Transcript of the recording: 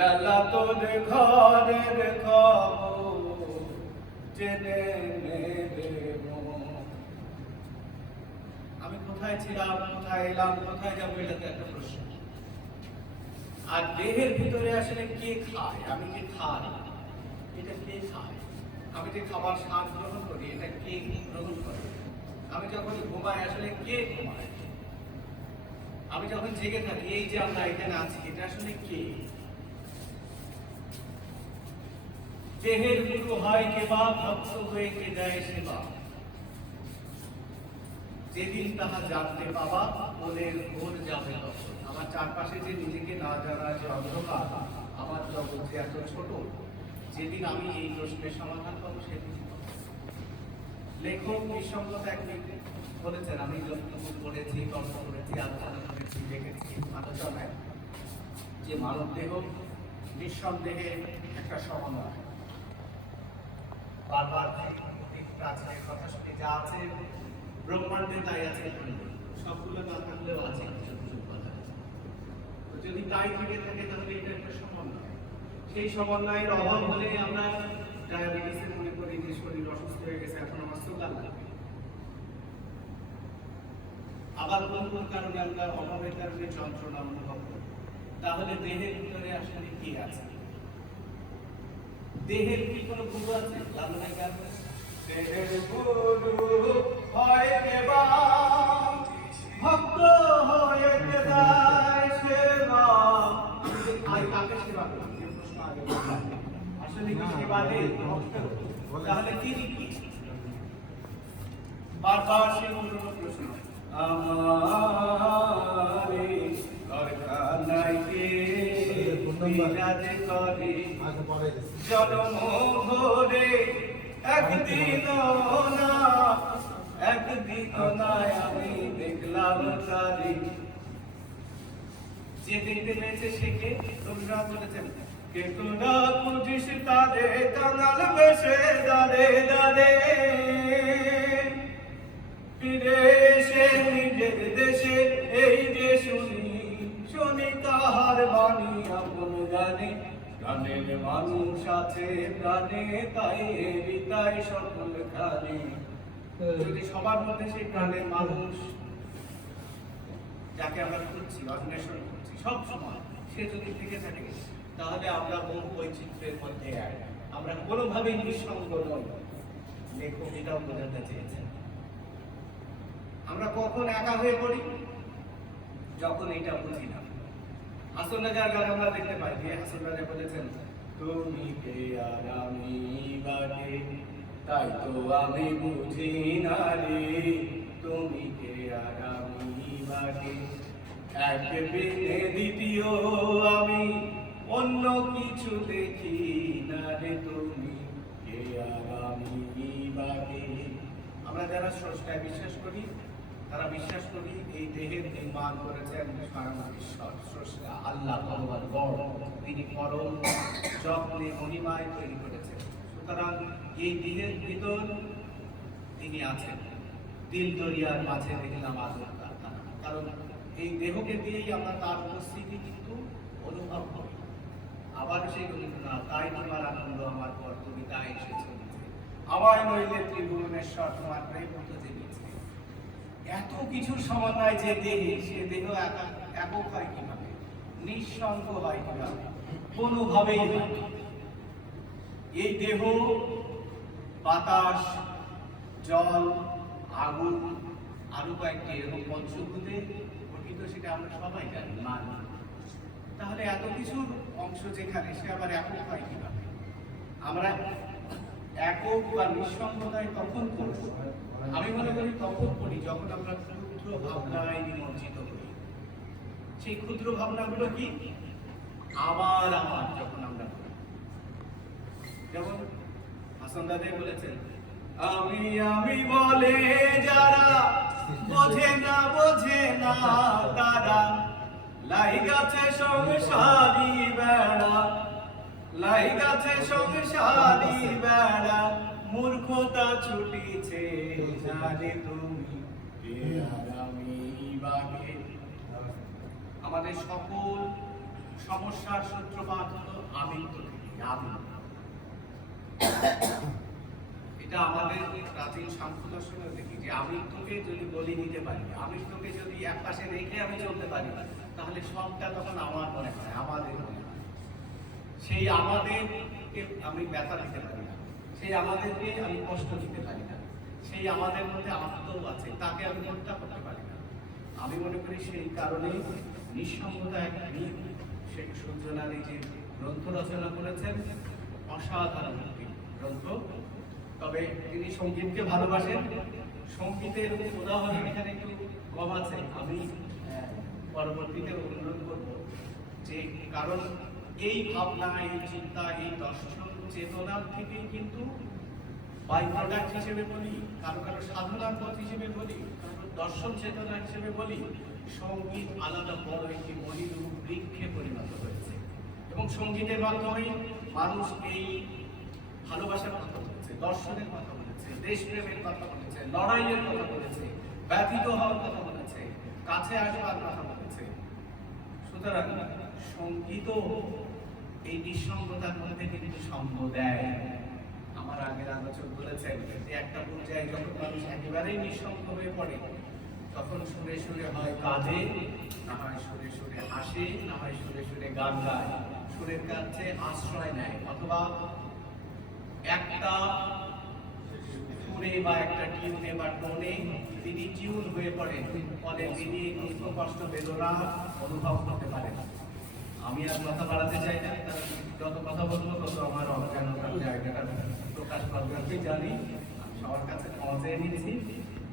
বেলা তোর ঘরের খবর জেনে নেবে মন। আমি কোথায় ছিলাম, কোথায় এলাম, কোথায় যাবো, এটা তো একটা প্রশ্ন। আর দেহের ভিতরে আসলে কে খায়, আমি যে খাই এটা কে খায়, আমি যে খাবার স্বাদ গ্রহণ করি এটা কে গ্রহণ করে, আমি যখন ঘুমাই আসলে কে ঘুমায়, আমি যখন জেগে থাকি এই যে আমরা এখানে আছি এটা আসলে কে। দেহের গুরু হয় কে বা ভক্ত হয়ে কে দেয় সেবা, যেদিন তাহা জানতে পাবা মনের ঘোর যাবে তখন। আমার চারপাশে যে নিজেকে না জানা যে অন্ধকার, আমার জগৎ যে এত ছোট, যেদিন আমি এই প্রশ্নের সমাধান পাবো সেদিন। লেখক নিঃসঙ্গতা একদিন বলেছেন, আমি যতটুকু পড়েছি, গল্প করেছি, আলোচনা করেছি, দেখেছি আলোচনায়, যে মানব দেহ নিঃসন্দেহে একটা সমন্বয়। বারবার প্রাচীনের কথা শুনে যা আছে ব্রহ্মাণ্ডে তাই আছে, সবগুলো না থাকলেও আছে কিছু কিছু কথা। যদি তাই থেকে থাকে তাহলে এটা একটা সমন্বয়। সেই সমন্বয়ের অভাব হলে আমরা ডায়াবেটিসে মনে করি যে শরীর অসুস্থ হয়ে গেছে, এখন আমার সুগার লাগবে। আবার কোন কোন কারণে আমরা অভাবের কারণে যন্ত্রণা অনুভব করি। তাহলে দেহের ভিতরে আসলে কি আছে? দেহের কি কোনো গুরু আছে? লালনের গান, দেহের গুরু হয় কেবা ভক্ত হয়ে দেয় সেবা। আমি কাকে সেবা করি? প্রশ্ন আগে আসলে কি সেবা নেই? তাহলে কি কি বারবার সে অনুরোধ প্রশ্ন, আমারে কারখানায় কে বিরাজ করে জন্ম ভরে একদিন না আমি দেখলাম তারে। যে দেখতে পেয়েছে সে কে? রবীন্দ্রনাথ বলেছেন, কে তোরা খুঁজিস তারে কাঙাল বেশে দাঁড়ে দাঁড়ে, ফিরে এসে নিজের দেশে এই যে শুনি তাহার বাণী আপন জানে। প্রাণের মানুষ আছে প্রাণে তাই তাই সকল খানে। যদি সবার মধ্যে সেই প্রাণের মানুষ যাকে আমরা খুঁজছি, অন্বেষণ করছি সব সময়, সে যদি থেকে থাকে তাহলে আমরা বহু বৈচিত্র্যের মধ্যে আমরা কোনোভাবেই নিঃসঙ্গ নই। লেখক এটাও বোঝাতে চেয়েছেন। আমরা কখন একা হয়ে পড়ি? যখন এটা বুঝি না। হাসন রাজার গান আমরা দেখতে পাই যে হাসন রাজা বলেছেন, তুমি কে আর আমি বাগে তাই তো আমি বুঝি না রে, তুমি কে আর আমি বাগে এক বিনে দ্বিতীয় আমি অন্য কিছু দেখি না রে, তুমি কে আর আমি বাগে। আমরা যারা স্রষ্টায় বিশ্বাস করি তারা বিশ্বাস করি এই দেহের নির্মাণ করেছেন স্বয়ং ঈশ্বর স্রষ্টা আল্লাহ ভগবান গড়, তিনি পরম যত্নে মহিমায় তৈরি করেছেন। সুতরাং এই দেহের ভিতর তিনি আছেন। দিল দরিয়ার মাঝে দেখলাম আলোর কারখানা, কারণ এই দেহকে দিয়েই আমরা তার উপস্থিতি কিন্তু অনুভব করি। আবার সেই না তাই তোমার আনন্দ আমার পর তুমি তাই এসেছ, আমায় নইলে ত্রিভুবনেশ্বর তোমার প্রেম মতো জেগেছে। এত কিছুর সমন্বয় যে দেহে, সে দেহ একক হয় কিভাবে, নিঃসঙ্গ হয় কিভাবে? কোনোভাবেই হয়। এই দেহ বাতাস, জল, আগুন, আরো কয়েকটি এরকম পঞ্চভূতে গঠিত, সেটা আমরা সবাই জানি মানি। তাহলে এত কিছুর অংশ যেখানে, সে আবার একক হয় কিভাবে? আমরা একক বা নিঃসঙ্গতায় তখন করি, আমি মনে করি তখন করি যখন আমরা ক্ষুদ্র ভাবনায় নিমজ্জিত করি। সেই ক্ষুদ্র ভাবনাগুলো কি? আমার যখন আমরা করি, যেমন হাসান দাদা বলেছেন, আমি বলে যারা বোঝে না তারা লাই গাছে সংসারী বেড়া, লাই গাছে সংসারী বেড়া, মূর্খতা ছুটিছে জানে তুমি কে আর আমি বাগে। আমাদের সকল সমস্যার সূত্রপাত হলো আমিত্ব থেকে। এটা আমাদের প্রাচীন সাংখ্য দর্শনে দেখি যে আমিত্বকে যদি বলি নিতে পারি, আমিত্বকে যদি এক পাশে রেখে আমি চলতে পারি, তাহলে সবটা তখন আমার মনে হয়, আমাদের মনে হয়। সেই আমাদেরকে আমি ব্যথা দিতে পারি না, সেই আমাদেরকে আমি কষ্ট দিতে পারি না, সেই আমাদের মধ্যে আত্মও আছে, তাকে আমি হত্যা করতে পারি না। আমি মনে করি সেই কারণেই নিঃসঙ্গতা এক দিক শেখ সূর্যনারায়ণ যে গ্রন্থ রচনা করেছেন, অসাধারণ একটি গ্রন্থ। তবে তিনি সঙ্গীতকে ভালোবাসেন। সঙ্গীতের উদাহরণ এখানে একটু কম আছে, আমি পরবর্তীতে অনুরোধ করব যে, কারণ এই ভাবনা, এই চিন্তা, এই দর্শন চেতনার থেকেই কিন্তু বাই প্রোডাক্ট হিসেবে বলি, কারো কারো সাধনার পথ হিসেবে বলি, কারো দর্শন চেতনা হিসেবে বলি, সঙ্গীত আলাদা বড় একটি মণিরূপ বৃক্ষে পরিণত হয়েছে। এবং সঙ্গীতের মাধ্যমে মানুষ এই ভালোবাসার কথা বলেছে, দর্শনের কথা বলেছে, দেশপ্রেমের কথা বলেছে, লড়াইয়ের কথা বলেছে, ব্যথিত হওয়ার কথা বলেছে, কাছে আসবার কথা বলেছে। সুতরাং সঙ্গীতও এই নিঃসঙ্গতার মধ্যে কিন্তু সঙ্গ দেয়। আমার আগের আলোচক বলেছেন যে একটা পর্যায়ে যখন মানুষ একেবারেই নিঃসঙ্গ হয়ে পড়ে, তখন সুরে সুরে হয় কাঁদে, না হয় সুরে সুরে হাসে, না হয় সুরে সুরে গান গায়, সুরের কাছে আশ্রয় নেয়, অথবা একটা সুরে বা একটা টিউনে বা টোনে তিনি টিউন হয়ে পড়েন, ফলে তিনি দুঃখ কষ্ট বেদনা অনুভব করতে পারেন। আমি আর কথা বাড়াতে চাই না, কারণ যত কথা বলবো তত আমার অজ্ঞানতার জায়গাটা প্রকাশ পাবে। আমি জানি, সবার কাছে ক্ষমা চেয়ে নিয়েছি।